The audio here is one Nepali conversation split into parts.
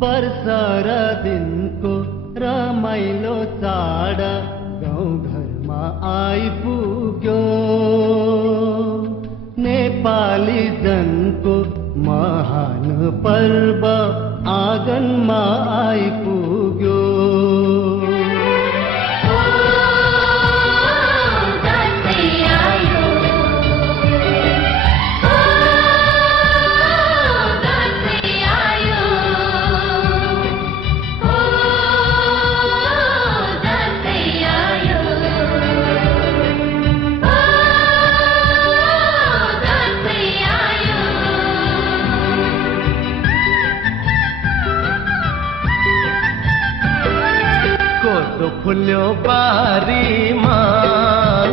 बरसारा दिनको रमाइलो चाड गाउँघरमा आइपुग्यो। नेपाली जनको महान पर्व आँगनमा आइपुग्यो। फुल्यो बारीमा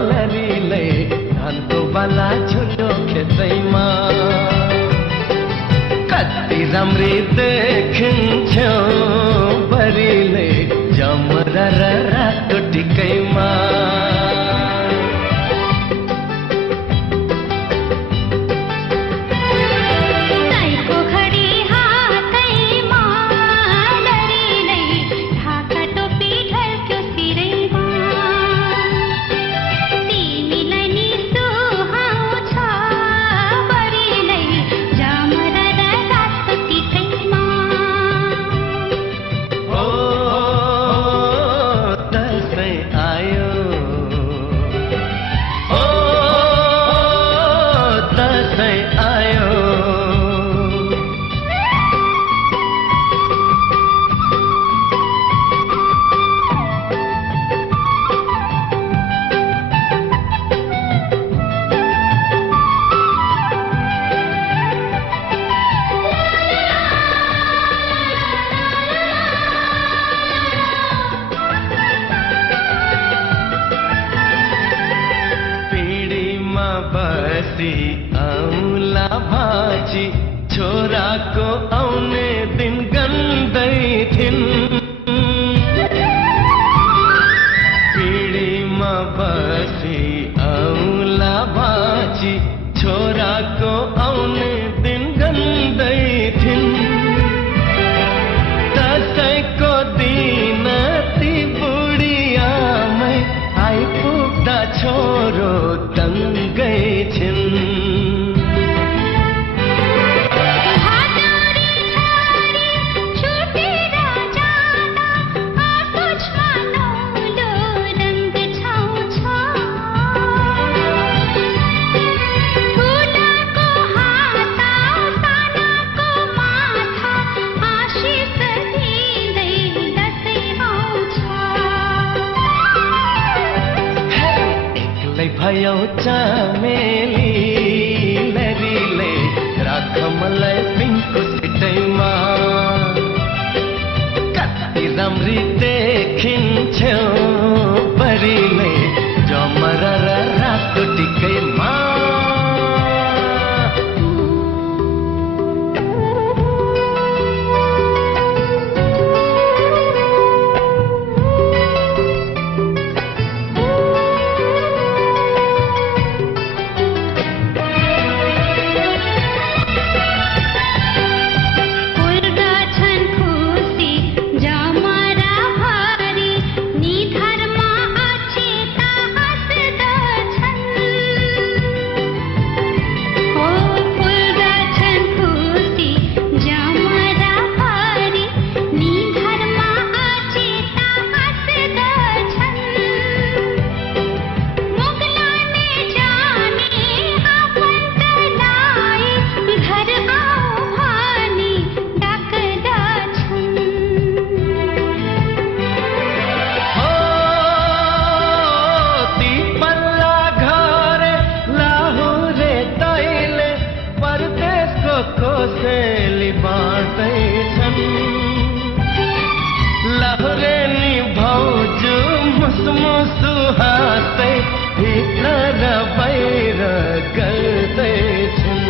लरीले धानको बाला झुल्यो खेतैमा। कति राम्री देखिन्थ्यो बरीले जमरा र रातो टिकैमा। औला भाजी छोराको आउने दिन गन्दै थिइन्। पिँढीमा बसी औला भाजी छोराको आउने दिन गन्दै थिइन्। दसैँको दिन ती बुढी आमै आइपुग्दा छोरो दङ्गै छिन्। भयो चमेली लरीले राख मलाई पिङको सिटैमा। कति राम्री देखिन्थ्यो बरीले जमरा र रातो टिकैमा। कोसेली बाँड्दैछन् लहरे नि भाउजू मुसमुसु हाँस्दै भित्र र बाहिर गर्दैछन्।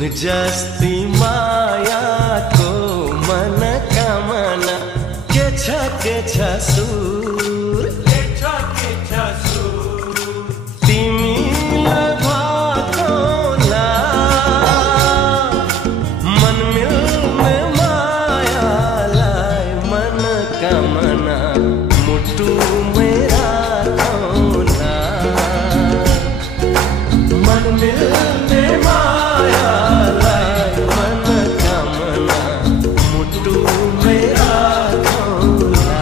जस्ती मायाको मनकामना के छ सुर तिमीलाई भाकोला मन मिल्ने मायालाई मनकामना मुटुमै राखौला मन मिल्ने मायालाई मनकामना मुटुमै राखौला।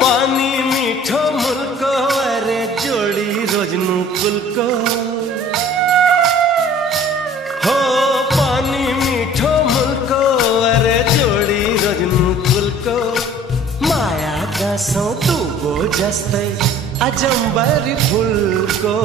पानी मीठो मुल्को अरे जोड़ी रोजनु कुलको हो पानी मीठो मुल्को अरे जोड़ी रोजनु कुलको माया गाँसौँ तुगो जस्तै अजम्बरी फुलको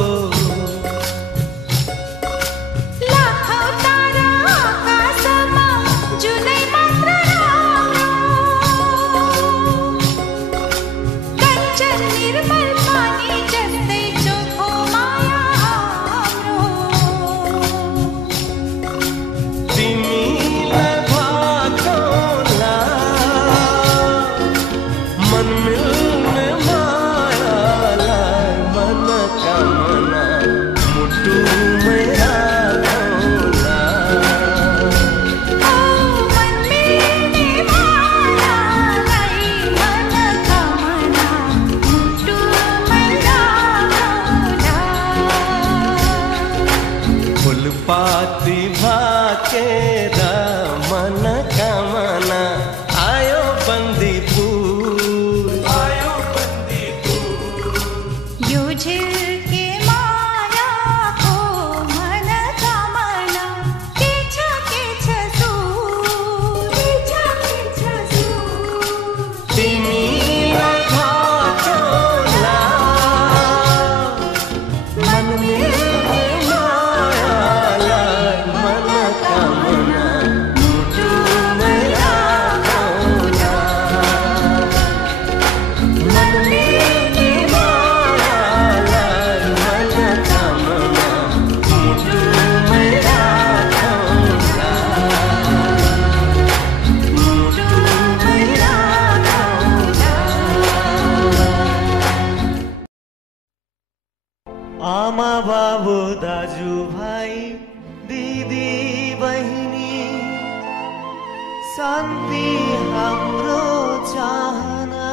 पाती भाकेर मनकामना आयो बन्दीपुर यो झिल्के मायाको मनकामना के छ सुर तिमीलाई भाकोला मन मिल्ने मायालाई मनकामना मुटुमै राखौला मन मिल्ने मायालाई मनकामना मुटुमै राखौला मुटुमै राखौला। आमा बाबु दाजु भाइ दिदी बहिनी शान्ति हाम्रो चाहना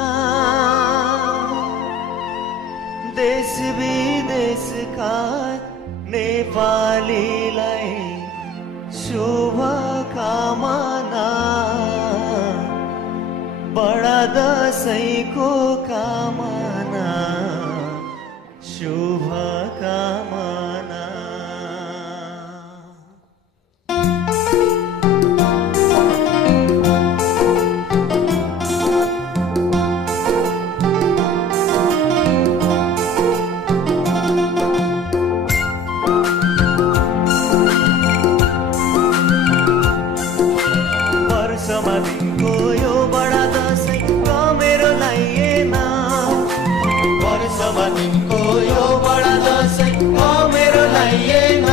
देश विदेशका नेपालीलाई शुभकामना बडा दशैँको कामना शुभकामना। वर्षमा दिनको यो बडा दशैँ मेरो लाइएन वर्षमा दिनको यो बडा दशैँ मेरो लाइएन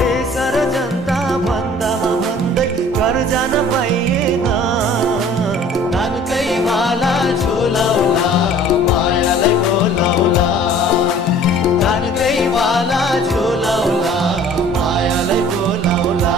देश र जनता भन्दामा भन्दै घर जान पाइएन नानकै माला झुलाउला मायालाई बोलाउला नानकै माला झुलाउला मायालाई बोलाउला।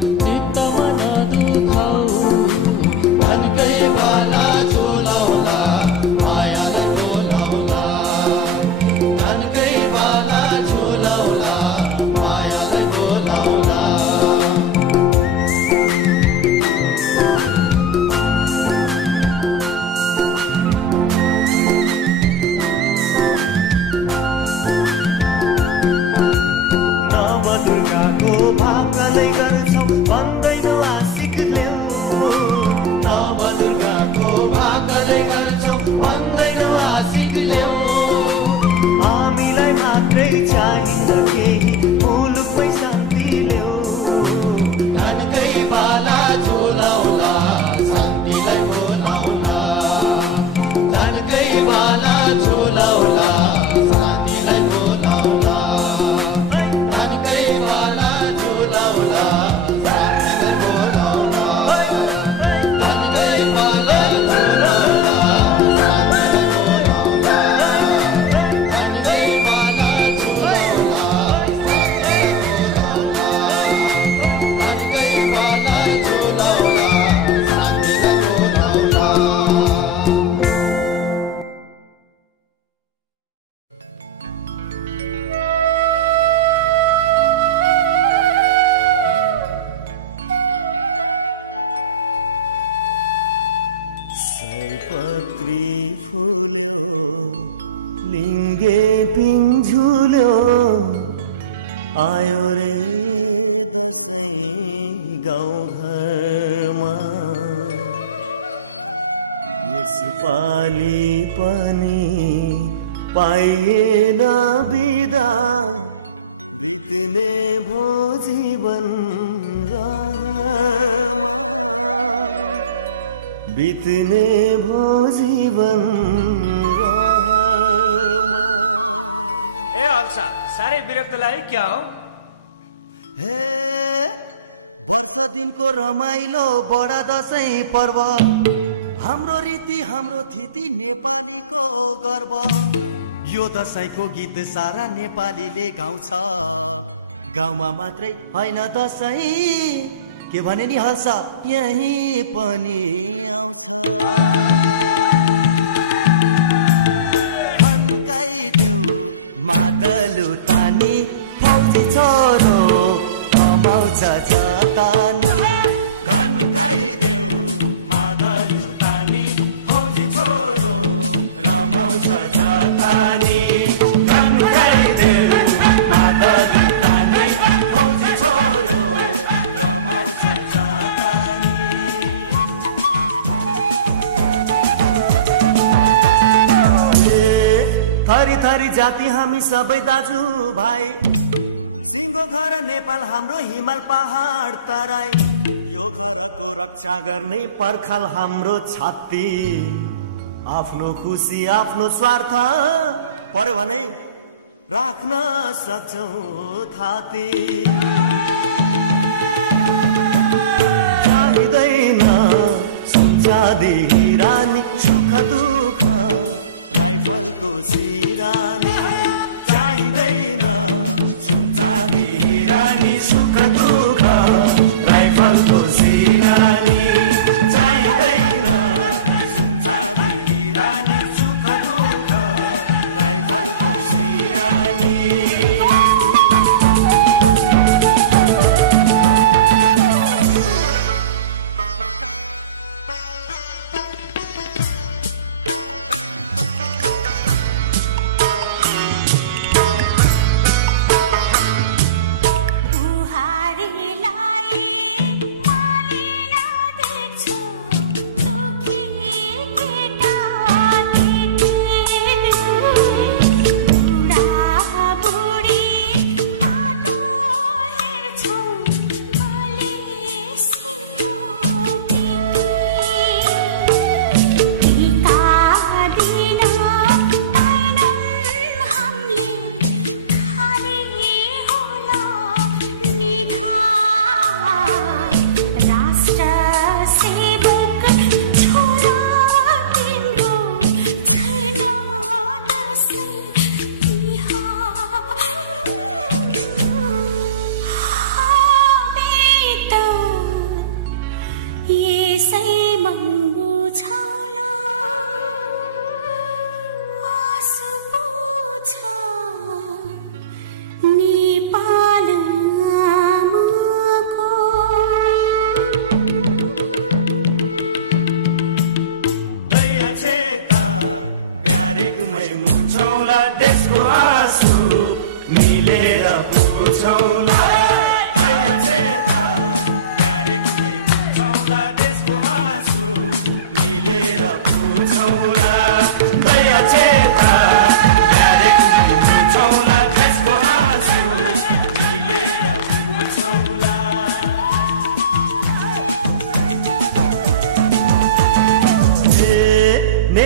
चित्तमा नदुखाऊ धनकै बाला झुलाउला मायालाई बोलाउला धनकै बाला झुलाउला मायालाई बोलाउला नवदुर्गाको भाकालै गर्छौ भन्दैनौ आशिक ल्याऊ नवदुर्गाको भाकालै गर्छौ भन्दैनौ आशिक ल्याऊ हामीलाई मात्रै चाहिन्छ केही मुलुकमै शान्ति ल्याऊ धनकै बाला झुलाउला शान्तिलाई बोलाउला धनकै बाला झुलाउला शान्तिलाई बोलाउला धनकै बाला झुलाउला शान्तिलाई बोलाउला धनकै बाला झुलाउला शान्तिलाई बोलाउला धनकै बाला झुलाउला शान्तिलाई बोलाउला धनकै बाला झुलाउला शान्तिलाई बोलाउला सयपत्री फुल्यो लिङ्गे पिञ्झुल्यो आयो रे गाउँघरमा म्युनिसिपाली पनि पाइएन बिदा बित्ने भो जीवन बित्ने भो जीवन ए अल्सा साह्रै विरक्त लाग्यो क्या हो हे दिनको रमाइलो बडा दशैं पर्व हाम्रो रीति हाम्रो थिति नेपालको गर्व यो दशैंको गीत सारा नेपालीले गाउँछ गाउँमा मात्रै होइन दशैं के भने नि हल्छ यहीँ पनि मादलु तानी फौजी छोरो कमाउँछ जतान मादलु तानी फौजी छोरो कमाउँछ जतानी मादलु तानी फौजी छोरो थरी थरी जाति हामी सबै दाजु भाइ घर नेपाल हाम्रो हिमाल पहाड तराई रक्षा गर्ने पर्खाल हाम्रो छाती आफ्नो खुसी आफ्नो स्वार्थ पर्यो भने राख्न सक्छौ थाती चाहिँदैन सम्झादी रानी सुख दुःख सुख दुःख राइफलको सिरानी चाहिँदैन सुख दुःख सिरानी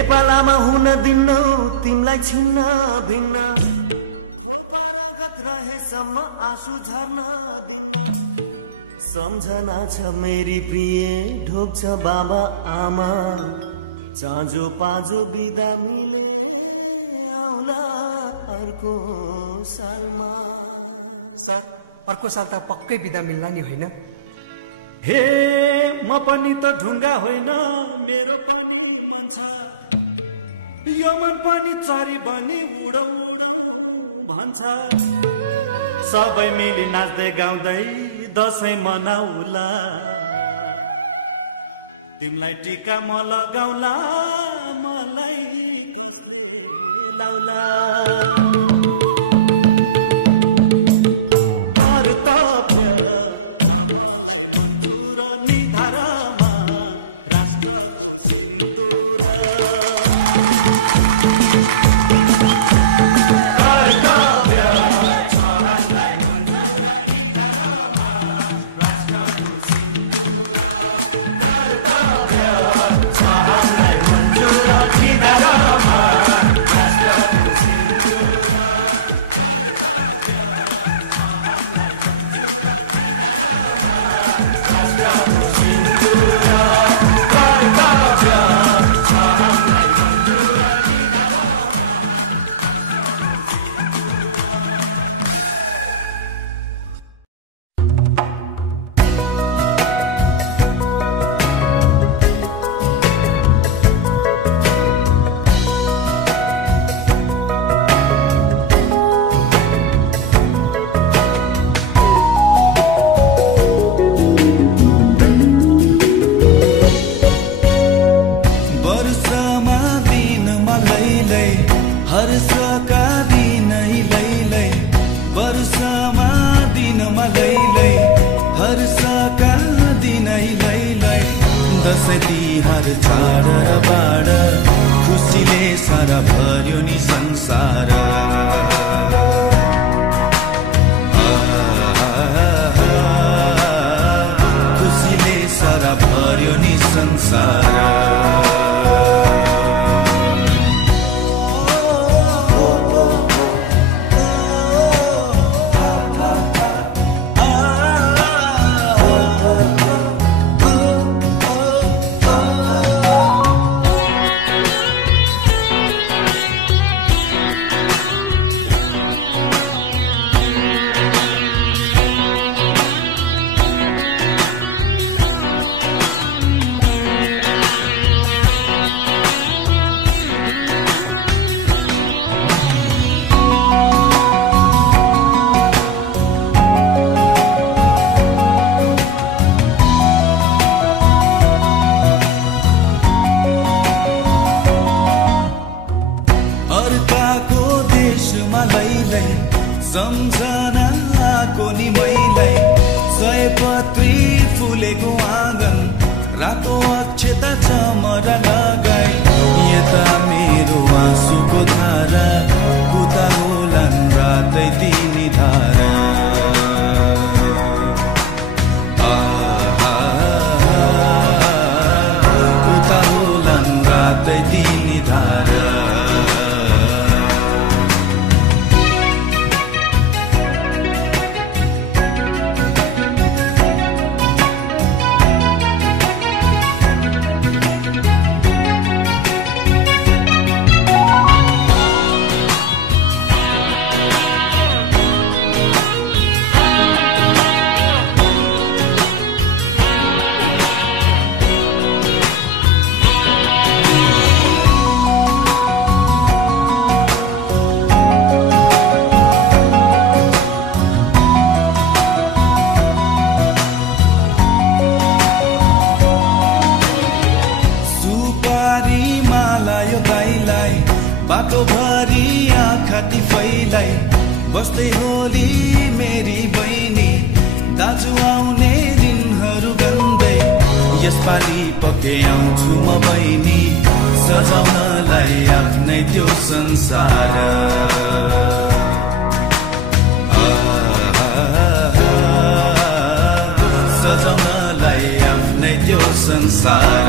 नेपालमा हुन दिन्न तिमलाई छिन्न भिन्न रहेसम्म आँसु झर्न सम्झना छ मेरी प्रिय ढोक्छ बाबा आमा चाँजो पाँजो बिदा मिले आउला अर्को सालमा। सर अर्को साल त पक्कै बिदा मिल्ला नि होइन? हे म पनि त ढुङ्गा होइन मेरो पनि मन छ यो मन पनि चरी बनी उडौ भन्छ सबै मिली नाच्दै गाउँदै दसैँ मनाउला तिमीलाई टिका म लगाउला मलाई लाउला। दसैँ तिहार चाड र बाड खुसीले सारा भर्यो नि संसार। खुसीले सारा भर्यो नि संसार। सम्झनाको नि मैलाई सयपत्री फुलेको आँगन रातो अक्षता चमरा लगाई यता मेरो आँसुको धारा उता होलान् रातै तिनी धारा। उता होलान् रातै तिनी धारा। बाटोभरि आँखा टिफैलाई बस्दै होली मेरी बहिनी दाजु आउने दिनहरू गन्दै यसपालि पक्कै आउँछु म बहिनी सजाउनलाई आफ्नै त्यो संसार। सजाउनलाई आफ्नै त्यो संसार।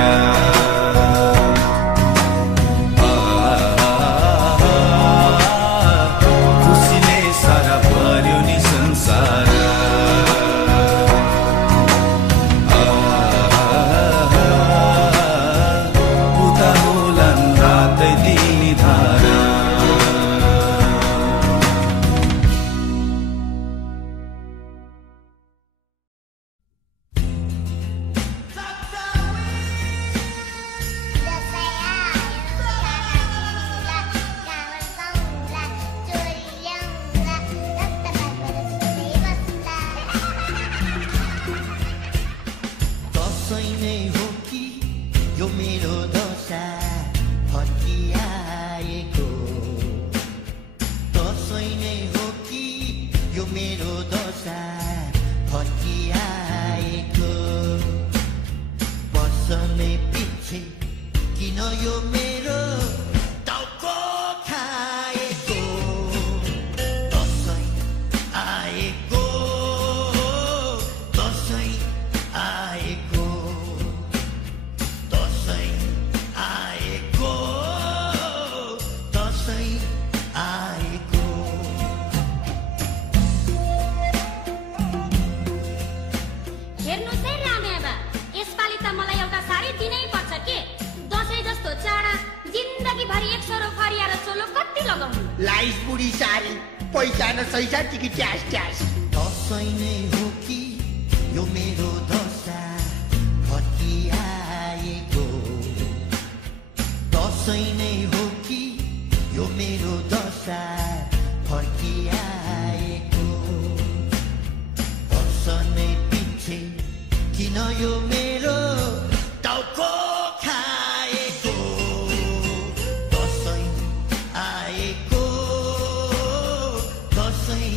दसैँ नै हो कि यो मेरो दशा फर्किआएको दसैँ नै हो कि यो मेरो दशा फर्किआएको वर्ष नै पछि किन यो मेरो टाउको खाएको दसैँ आएको दसैँ आएको दसैँ आएको दसैँ आएको हेर्नुहोस् है रामेबा, यसपालि त मलाई एउटा साडी दिनै पर्छ के। दसैँ जस्तो चाडा जिन्दगीभरि एक सरो फरिया र चोलो कति लगाउनु। लाइस बुढी सारी पैसा न सैसा टिकी ट्यास ट्यास दसैँ नै हो कि यो मेरो दशा फर्किआएको दसैँ नै हो कि यो मेरो दशा फर्किआएको वर्ष नै पछि किन यो मेरो टाउको खाएको दसैँ आएको दसैँ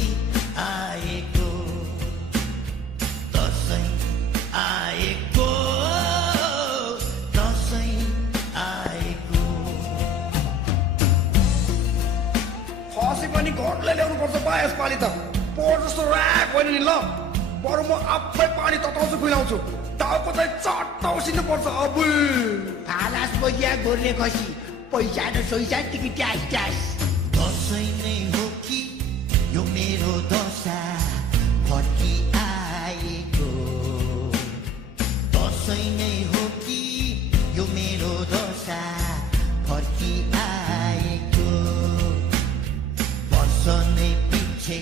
आएको दसैँ आएको दसैँ आएको खसी पनि घरले ल्याउनु पर्छ बा यसपालि त पोहोर जस्तो ऱ्याक होइन नि ल बरु म आफै पानी तताउँछु खुलाउँछु टाउको चाहिँ चट्ट उसिनु पर्छ अब फालास बजिया गोर्ने खसी पैसा र सैसा टिकी ट्यास ट्यास दसैँ नै हो कि यो मेरो दशा फर्किआएको दसैँ नै हो कि यो मेरो दशा फर्किआएको वर्ष नै पछि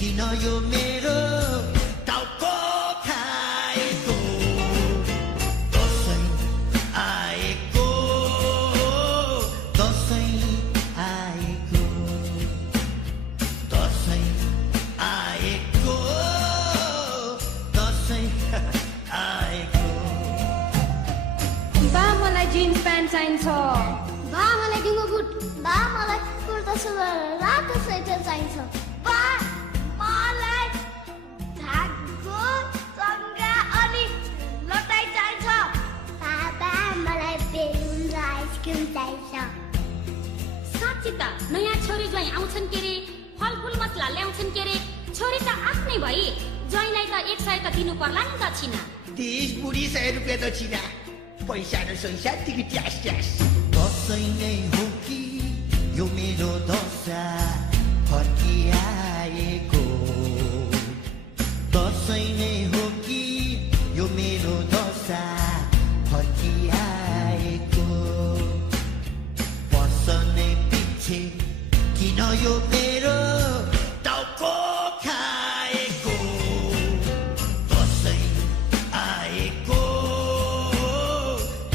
किन यो मेरो टाउको खाएको दसैँ आएको दसैँ आएको दसैँ आएको दसैँ आएको बा मलाई जिन्स प्यान्ट चाहिन्छ। बा मलाई डिङ्गो बुट। बा मलाई कुर्ता सुरुवाल रातो स्वेटर चाहिन्छ। बा मलाई धागो चङ्गा अनि लटाई चाहिन्छ। बाबा मलाई बेलुन र आइसक्रिम चाहिन्छ। साँच्ची त नयाँ छोरी ज्वाइँ आउँछन् के रे, फलफुल मसला ल्याउँछन् के रे। छोरी त आफ्नै भई ज्वाइँलाई त 100 त दिनु पर्ला नि दक्षिणा। 30 बुढी 100 रुपियाँ दक्षिणा पैसा र सैसा टिकी ट्यास ट्यास दसैँ नै हो कि यो मेरो दशा फर्किआएको दसैँ नै हो कि यो मेरो दशा फर्किआएको वर्ष नै पछि किन यो मेरो टाउको खाएको दसैँ आएको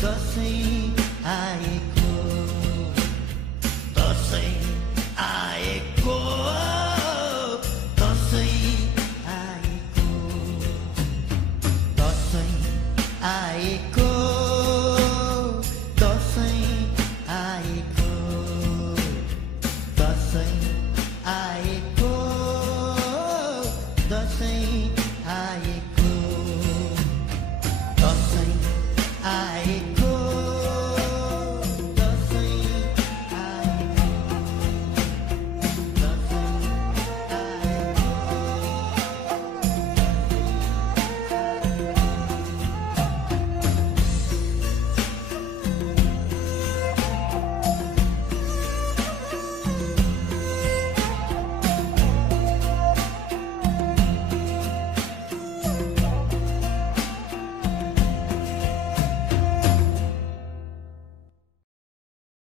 दसैँ आएको दसैँ आएको दसैँ आएको दसैँ आएको दसैँ आएको दसैँ आएको दसैँ आएको